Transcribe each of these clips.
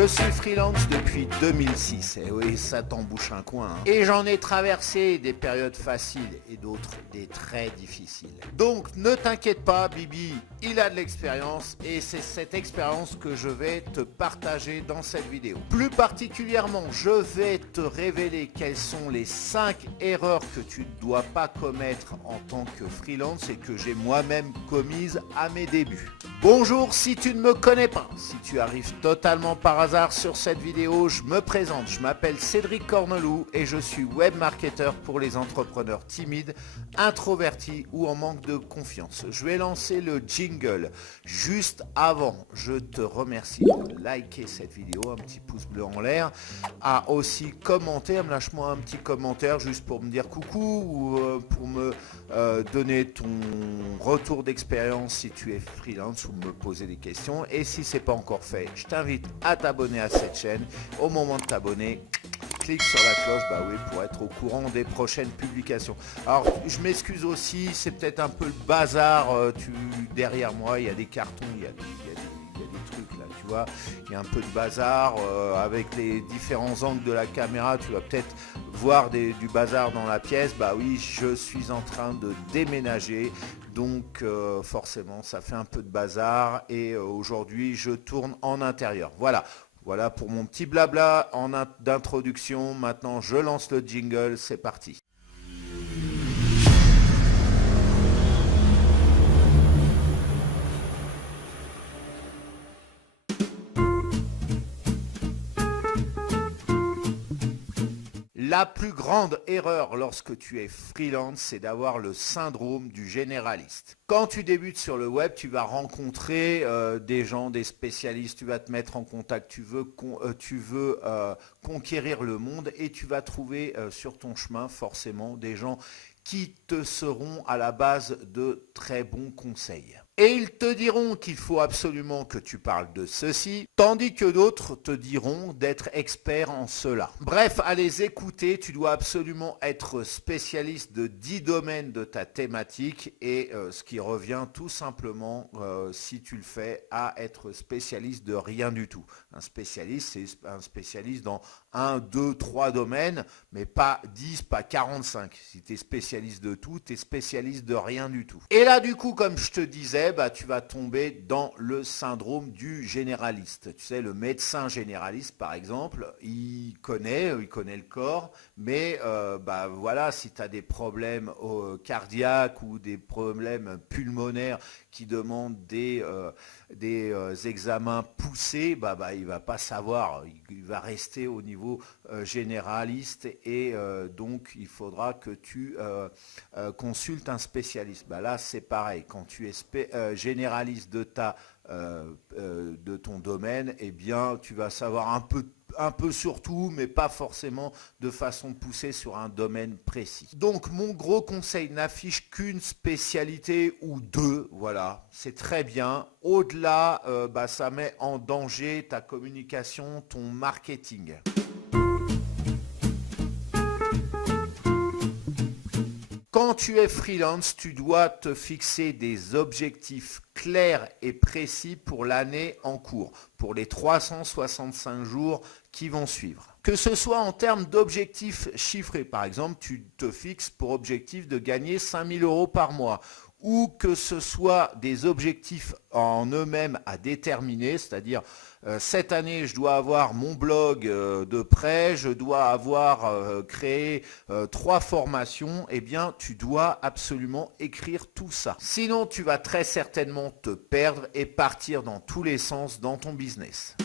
Je suis freelance depuis 2006, et oui, ça t'embouche un coin. Et j'en ai traversé des périodes faciles et d'autres des très difficiles. Donc ne t'inquiète pas, Bibi, il a de l'expérience et c'est cette expérience que je vais te partager dans cette vidéo. Plus particulièrement, je vais te révéler quelles sont les 5 erreurs que tu ne dois pas commettre en tant que freelance et que j'ai moi-même commises à mes débuts. Bonjour, si tu ne me connais pas, si tu arrives totalement par hasard sur cette vidéo, je me présente, je m'appelle Cédric Corneloup et je suis web marketeur pour les entrepreneurs timides, introvertis ou en manque de confiance. Je vais lancer le jingle. Juste avant, je te remercie de liker cette vidéo, un petit pouce bleu en l'air, à aussi commenter, lâche-moi un petit commentaire juste pour me dire coucou ou pour me donner ton retour d'expérience si tu es freelance ou me poser des questions. Et si ce n'est pas encore fait, je t'invite à t'abonner à cette chaîne. Au moment de t'abonner, clique sur la cloche pour être au courant des prochaines publications. Alors je m'excuse aussi, c'est peut-être un peu le bazar derrière moi, il y a des cartons, il y a des trucs là, tu vois, il y a un peu de bazar avec les différents angles de la caméra, tu vas peut-être voir du bazar dans la pièce. Bah oui, je suis en train de déménager, donc forcément ça fait un peu de bazar et aujourd'hui je tourne en intérieur. Voilà pour mon petit blabla d'introduction. Maintenant, je lance le jingle, c'est parti. La plus grande erreur lorsque tu es freelance, c'est d'avoir le syndrome du généraliste. Quand tu débutes sur le web, tu vas rencontrer des gens, des spécialistes, tu vas te mettre en contact, tu veux conquérir le monde et tu vas trouver sur ton chemin forcément des gens qui te seront à la base de très bons conseils. Et ils te diront qu'il faut absolument que tu parles de ceci, tandis que d'autres te diront d'être expert en cela. Bref, à les écouter, tu dois absolument être spécialiste de 10 domaines de ta thématique et ce qui revient tout simplement, si tu le fais, à être spécialiste de rien du tout. Un spécialiste, c'est un spécialiste dans 1, 2, 3 domaines, mais pas 10, pas 45. Si tu es spécialiste de tout, tu es spécialiste de rien du tout. Et là, du coup, comme je te disais, tu vas tomber dans le syndrome du généraliste. Tu sais, le médecin généraliste, par exemple, il connaît le corps, mais voilà, si tu as des problèmes cardiaques ou des problèmes pulmonaires qui demandent des examens poussés, il va pas savoir, il va rester au niveau généraliste et donc il faudra que tu consultes un spécialiste. Là c'est pareil, quand tu es généraliste de ton domaine, eh bien tu vas savoir un peu sur tout, mais pas forcément de façon poussée sur un domaine précis. Donc mon gros conseil, n'affiche qu'une spécialité ou deux, voilà, c'est très bien. Au-delà, ça met en danger ta communication, ton marketing. Quand tu es freelance, tu dois te fixer des objectifs clairs et précis pour l'année en cours, pour les 365 jours qui vont suivre. Que ce soit en termes d'objectifs chiffrés, par exemple, tu te fixes pour objectif de gagner 5 000 € par mois, ou que ce soit des objectifs en eux-mêmes à déterminer, c'est-à-dire cette année je dois avoir mon blog de prêt, je dois avoir créé 3 formations, eh bien tu dois absolument écrire tout ça. Sinon tu vas très certainement te perdre et partir dans tous les sens dans ton business.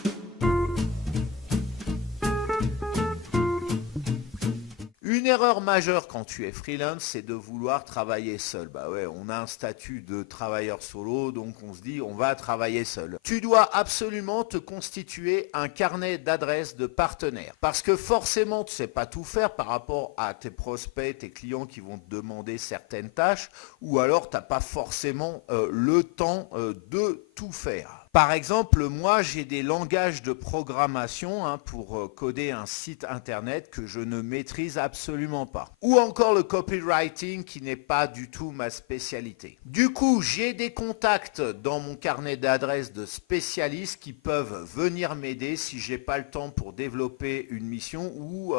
Une erreur majeure quand tu es freelance, c'est de vouloir travailler seul. On a un statut de travailleur solo, donc on se dit on va travailler seul. Tu dois absolument te constituer un carnet d'adresses de partenaires. Parce que forcément, tu ne sais pas tout faire par rapport à tes prospects, tes clients qui vont te demander certaines tâches, ou alors tu n'as pas forcément le temps de tout faire. Par exemple, moi, j'ai des langages de programmation pour coder un site internet que je ne maîtrise absolument pas. Ou encore le copywriting qui n'est pas du tout ma spécialité. Du coup, j'ai des contacts dans mon carnet d'adresses de spécialistes qui peuvent venir m'aider si j'ai pas le temps pour développer une mission ou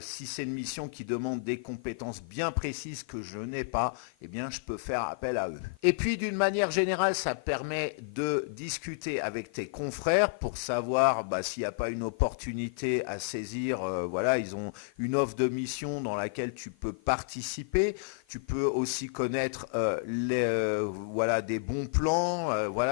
si c'est une mission qui demande des compétences bien précises que je n'ai pas, eh bien, je peux faire appel à eux. Et puis, d'une manière générale, ça permet de discuter avec tes confrères pour savoir s'il n'y a pas une opportunité à saisir. Ils ont une offre de mission dans laquelle tu peux participer. Tu peux aussi connaître des bons plans.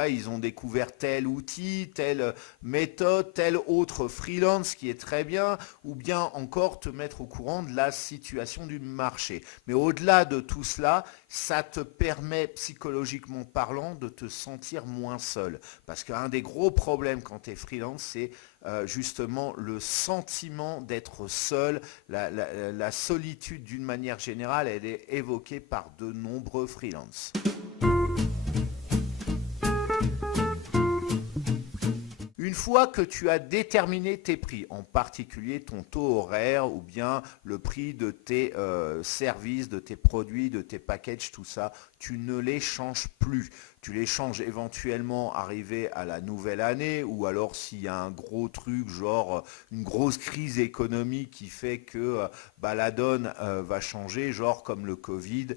Ils ont découvert tel outil, telle méthode, tel autre freelance qui est très bien, ou bien encore te mettre au courant de la situation du marché. Mais au-delà de tout cela, ça te permet psychologiquement parlant de te sentir moins seul. Parce qu'un des gros problèmes quand tu es freelance, c'est justement le sentiment d'être seul. La solitude d'une manière générale, elle est évoquée par de nombreux freelances. Une fois que tu as déterminé tes prix, en particulier ton taux horaire ou bien le prix de tes services, de tes produits, de tes packages, tout ça, tu ne les changes plus. Tu les changes éventuellement arrivé à la nouvelle année ou alors s'il y a un gros truc genre une grosse crise économique qui fait que la donne va changer, genre comme le Covid,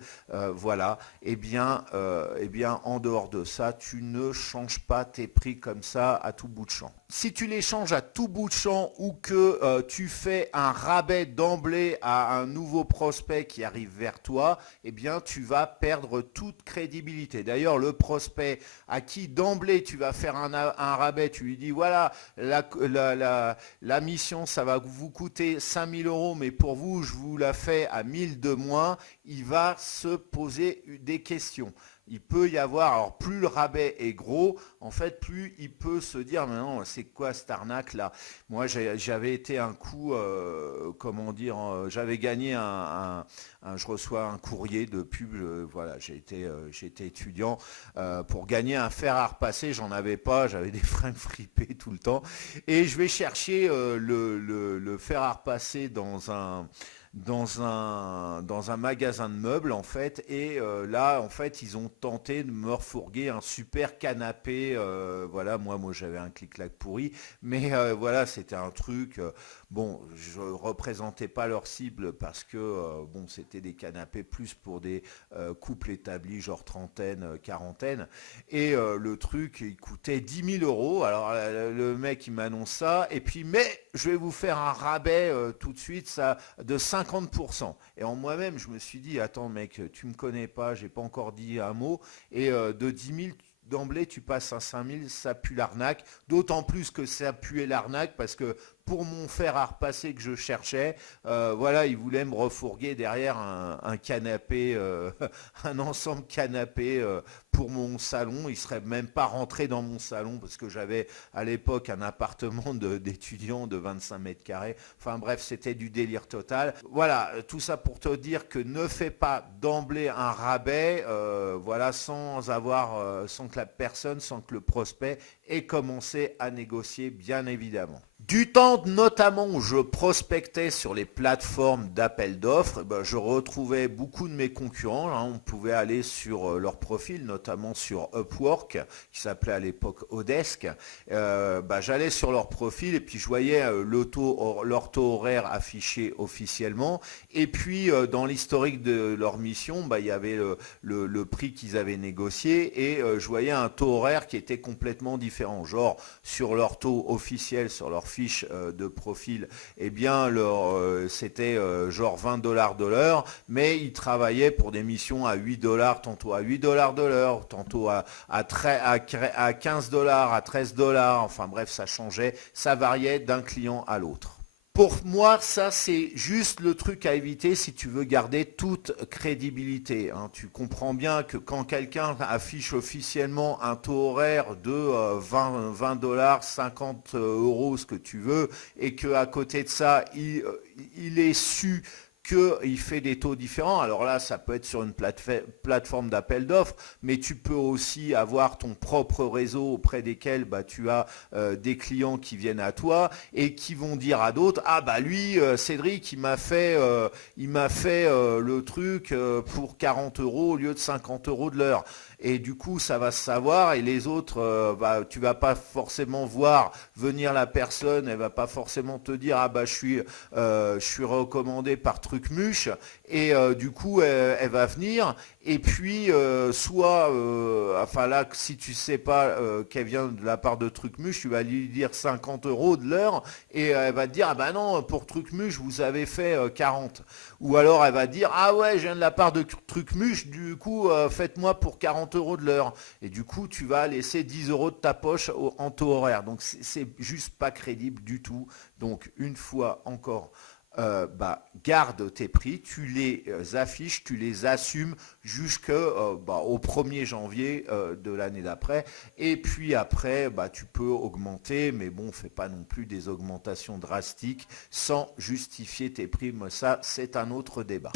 Eh bien en dehors de ça, tu ne changes pas tes prix comme ça à tout bout de champ. Si tu les changes à tout bout de champ ou que tu fais un rabais d'emblée à un nouveau prospect qui arrive vers toi, eh bien tu vas perdre toute crédibilité. D'ailleurs, le prospect à qui d'emblée tu vas faire un rabais, tu lui dis voilà, la mission ça va vous coûter 5 000 €, mais pour vous je vous la fais à 1 000 de moins, il va se poser des questions. Il peut y avoir, alors plus le rabais est gros, en fait plus il peut se dire mais non, c'est quoi cette arnaque là? Moi j'avais été un coup, j'avais gagné je reçois un courrier de pub, j'ai été étudiant pour gagner un fer à repasser, j'en avais pas, j'avais des fringues fripées tout le temps et je vais chercher le fer à repasser dans un magasin de meubles en fait et là en fait ils ont tenté de me refourguer un super canapé, moi j'avais un clic-clac pourri mais c'était un truc je représentais pas leur cible parce que c'était des canapés plus pour des couples établis genre trentaine, quarantaine et le truc il coûtait 10 000 €. Alors le mec il m'annonce ça et puis mais je vais vous faire un rabais tout de suite ça de 50%. Et en moi-même je me suis dit attends mec, tu me connais pas, j'ai pas encore dit un mot et de 10 000 d'emblée tu passes à 5 000, ça pue l'arnaque, d'autant plus que ça puait l'arnaque parce que pour mon fer à repasser que je cherchais, il voulait me refourguer derrière un canapé, un ensemble canapé pour mon salon. Il serait même pas rentré dans mon salon parce que j'avais à l'époque un appartement d'étudiant de 25 mètres carrés. Enfin bref, c'était du délire total. Voilà, tout ça pour te dire que ne fais pas d'emblée un rabais, sans que la personne, sans que le prospect ait commencé à négocier, bien évidemment. Du temps notamment où je prospectais sur les plateformes d'appel d'offres, je retrouvais beaucoup de mes concurrents. On pouvait aller sur leur profil, notamment sur Upwork, qui s'appelait à l'époque Odesk. J'allais sur leur profil et puis je voyais leur taux horaire affiché officiellement. Et puis dans l'historique de leur mission, il y avait le prix qu'ils avaient négocié et je voyais un taux horaire qui était complètement différent. Genre sur leur taux officiel, sur leur fiche de profil, c'était genre 20 $ de l'heure, mais ils travaillaient pour des missions à 8 $, tantôt à 8 $ de l'heure, tantôt à 15 $, à 13 $, enfin bref, ça changeait, ça variait d'un client à l'autre. Pour moi, ça c'est juste le truc à éviter si tu veux garder toute crédibilité. Tu comprends bien que quand quelqu'un affiche officiellement un taux horaire de 20 $, 50 €, ce que tu veux, et qu'à côté de ça, il est su qu'il fait des taux différents. Alors là, ça peut être sur une plateforme d'appel d'offres, mais tu peux aussi avoir ton propre réseau auprès desquels tu as des clients qui viennent à toi et qui vont dire à d'autres, ah bah lui, Cédric, il m'a fait le truc pour 40 euros au lieu de 50 euros de l'heure. Et du coup, ça va se savoir et les autres, tu vas pas forcément voir venir la personne, elle va pas forcément te dire ah bah je suis recommandé par Trucmuche et du coup elle va venir et puis enfin là si tu sais pas qu'elle vient de la part de Trucmuche, tu vas lui dire 50 euros de l'heure et elle va te dire ah bah non pour Trucmuche vous avez fait 40. Ou alors elle va dire ah ouais je viens de la part de Trucmuche, du coup faites-moi pour 40 euros de l'heure. Et du coup tu vas laisser 10 euros de ta poche en taux horaire. Donc c'est juste pas crédible du tout. Donc une fois encore, garde tes prix, tu les affiches, tu les assumes jusqu'au 1er janvier de l'année d'après. Et puis après, tu peux augmenter, mais bon, fais pas non plus des augmentations drastiques sans justifier tes prix. Mais ça, c'est un autre débat.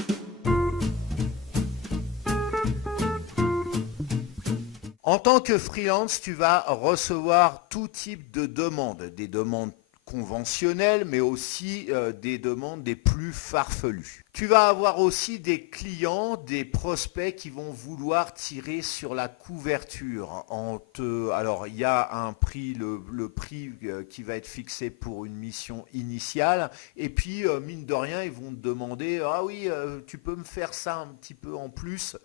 En tant que freelance, tu vas recevoir tout type de demandes, des demandes conventionnelles, mais aussi des demandes des plus farfelues. Tu vas avoir aussi des clients, des prospects qui vont vouloir tirer sur la couverture. Alors, il y a un prix, le prix qui va être fixé pour une mission initiale, et puis, mine de rien, ils vont te demander, ah oui, tu peux me faire ça un petit peu en plus.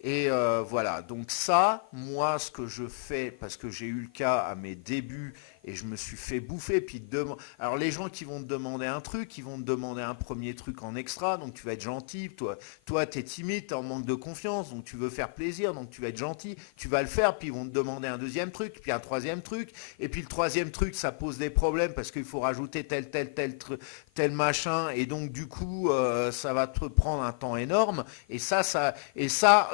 Et voilà, donc ça, moi, ce que je fais, parce que j'ai eu le cas à mes débuts et je me suis fait bouffer, alors les gens qui vont te demander un truc, ils vont te demander un premier truc en extra, donc tu vas être gentil, toi tu es timide, tu es en manque de confiance, donc tu veux faire plaisir, donc tu vas être gentil, tu vas le faire, puis ils vont te demander un deuxième truc, puis un troisième truc, et puis le troisième truc, ça pose des problèmes parce qu'il faut rajouter tel machin, et donc du coup, ça va te prendre un temps énorme, et ça,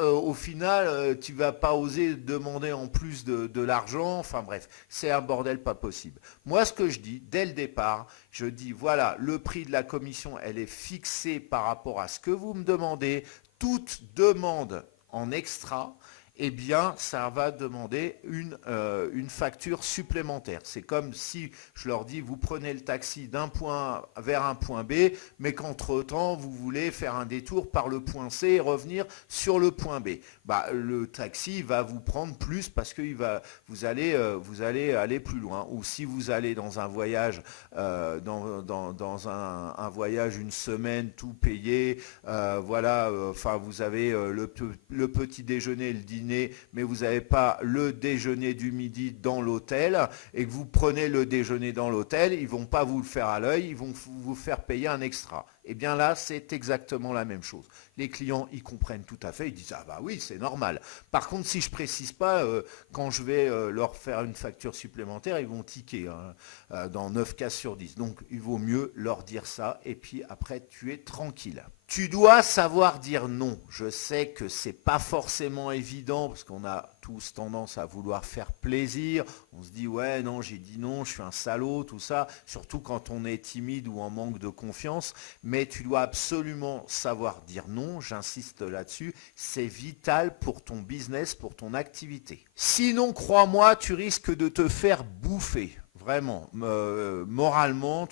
au final, tu vas pas oser demander en plus de l'argent. Enfin bref, c'est un bordel pas possible. Moi, ce que je dis, dès le départ, je dis voilà, le prix de la commission, elle est fixée par rapport à ce que vous me demandez. Toute demande en extra, eh bien, ça va demander une facture supplémentaire. C'est comme si je leur dis, vous prenez le taxi d'un point A vers un point B, mais qu'entre-temps, vous voulez faire un détour par le point C et revenir sur le point B. Le taxi va vous prendre plus parce que vous allez aller plus loin. Ou si vous allez dans un voyage, dans un voyage une semaine, tout payé, vous avez le petit déjeuner, le dîner, mais vous n'avez pas le déjeuner du midi dans l'hôtel et que vous prenez le déjeuner dans l'hôtel, ils ne vont pas vous le faire à l'œil, ils vont vous faire payer un extra. Et bien là, c'est exactement la même chose. Les clients, ils comprennent tout à fait, ils disent « Ah bah oui, c'est normal ». Par contre, si je ne précise pas, quand je vais leur faire une facture supplémentaire, ils vont tiquer dans 9 cas sur 10. Donc, il vaut mieux leur dire ça et puis après, tu es tranquille. Tu dois savoir dire non. Je sais que c'est pas forcément évident parce qu'on a tous tendance à vouloir faire plaisir. On se dit ouais non j'ai dit non, je suis un salaud, tout ça. Surtout quand on est timide ou en manque de confiance. Mais tu dois absolument savoir dire non. J'insiste là-dessus. C'est vital pour ton business, pour ton activité. Sinon, crois-moi, tu risques de te faire bouffer. Vraiment, moralement,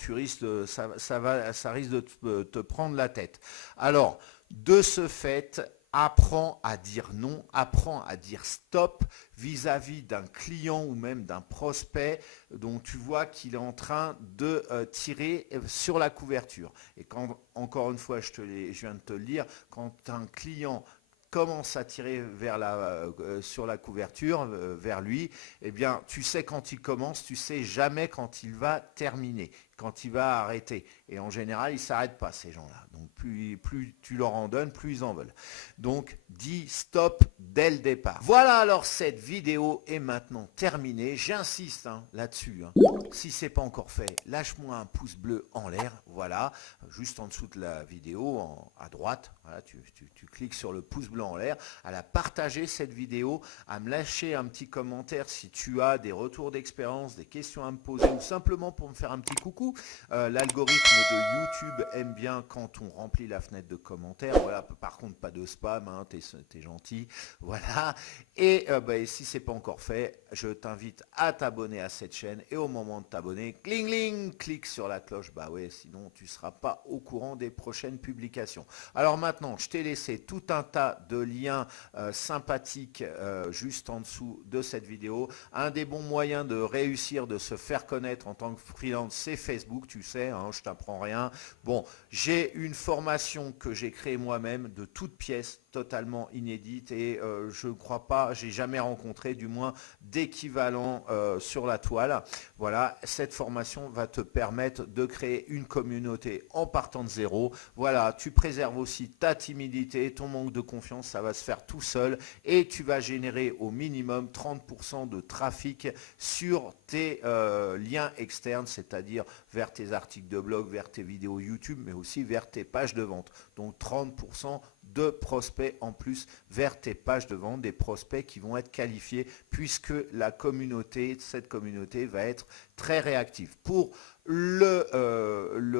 ça risque de te prendre la tête. Alors, de ce fait, apprends à dire non, apprends à dire stop vis-à-vis d'un client ou même d'un prospect dont tu vois qu'il est en train de tirer sur la couverture. Et quand, encore une fois, je viens de te le dire, quand un client commence à tirer sur la couverture, vers lui, eh bien, tu sais quand il commence, tu sais jamais quand il va terminer, quand il va arrêter. Et en général, ils ne s'arrêtent pas, ces gens-là. Donc, plus tu leur en donnes, plus ils en veulent. Donc, dis stop dès le départ. Voilà, alors cette vidéo est maintenant terminée. J'insiste là-dessus. Si ce n'est pas encore fait, lâche-moi un pouce bleu en l'air. Voilà, juste en dessous de la vidéo, à droite. Voilà, tu cliques sur le pouce blanc en l'air, à la partager cette vidéo, à me lâcher un petit commentaire si tu as des retours d'expérience, des questions à me poser ou simplement pour me faire un petit coucou. L'algorithme de YouTube aime bien quand on remplit la fenêtre de commentaires. Voilà, par contre pas de spam, hein, t'es gentil. Voilà. Et si c'est pas encore fait, je t'invite à t'abonner à cette chaîne et au moment de t'abonner, cling cling, clique sur la cloche. Bah ouais, sinon tu seras pas au courant des prochaines publications. Alors maintenant, je t'ai laissé tout un tas de liens sympathiques juste en dessous de cette vidéo. Un des bons moyens de réussir, de se faire connaître en tant que freelance, c'est Facebook, tu sais, hein, je t'apprends rien. Bon, j'ai une formation que j'ai créée moi-même de toutes pièces, totalement inédite et je ne crois pas, j'ai jamais rencontré du moins d'équivalent sur la toile. Voilà, cette formation va te permettre de créer une communauté en partant de zéro. Voilà, tu préserves aussi ta timidité, ton manque de confiance, ça va se faire tout seul et tu vas générer au minimum 30% de trafic sur tes liens externes, c'est-à-dire vers tes articles de blog, vers tes vidéos YouTube, mais aussi vers tes pages de vente. Donc 30% de prospects en plus vers tes pages de vente, des prospects qui vont être qualifiés puisque cette communauté va être très réactive. Pour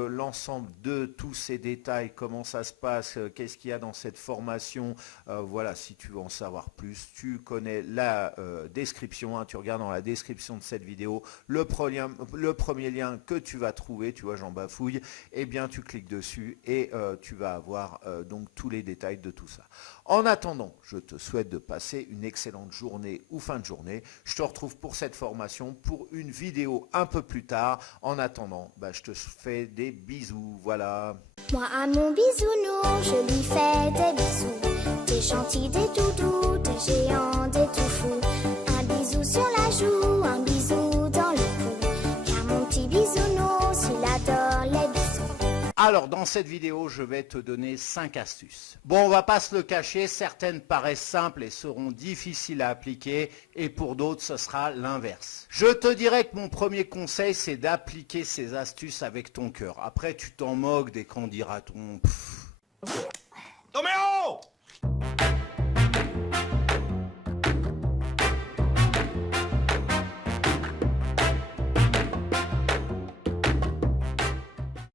l'ensemble de tous ces détails, comment ça se passe, qu'est-ce qu'il y a dans cette formation, voilà, si tu veux en savoir plus, tu connais la description, hein, tu regardes dans la description de cette vidéo, le premier lien que tu vas trouver, tu vois, j'en bafouille, eh bien tu cliques dessus et tu vas avoir donc tous les détails de tout ça. En attendant, je te souhaite de passer une excellente journée ou fin de journée. Je te retrouve pour cette formation, pour une vidéo un peu plus tard. En attendant, je te fais des bisous, voilà. Moi à mon bisounours, je lui fais des bisous. Des gentils, des doudous, des géants, des tout fous. Un bisou sur la joue, un bisou dans le cou. Car mon petit bisounours, il adore les bisous. Alors, dans cette vidéo, je vais te donner 5 astuces. Bon, on va pas se le cacher, certaines paraissent simples et seront difficiles à appliquer, et pour d'autres, ce sera l'inverse. Je te dirais que mon premier conseil, c'est d'appliquer ces astuces avec ton cœur. Après, tu t'en moques dès qu'on dira ton... Doméo!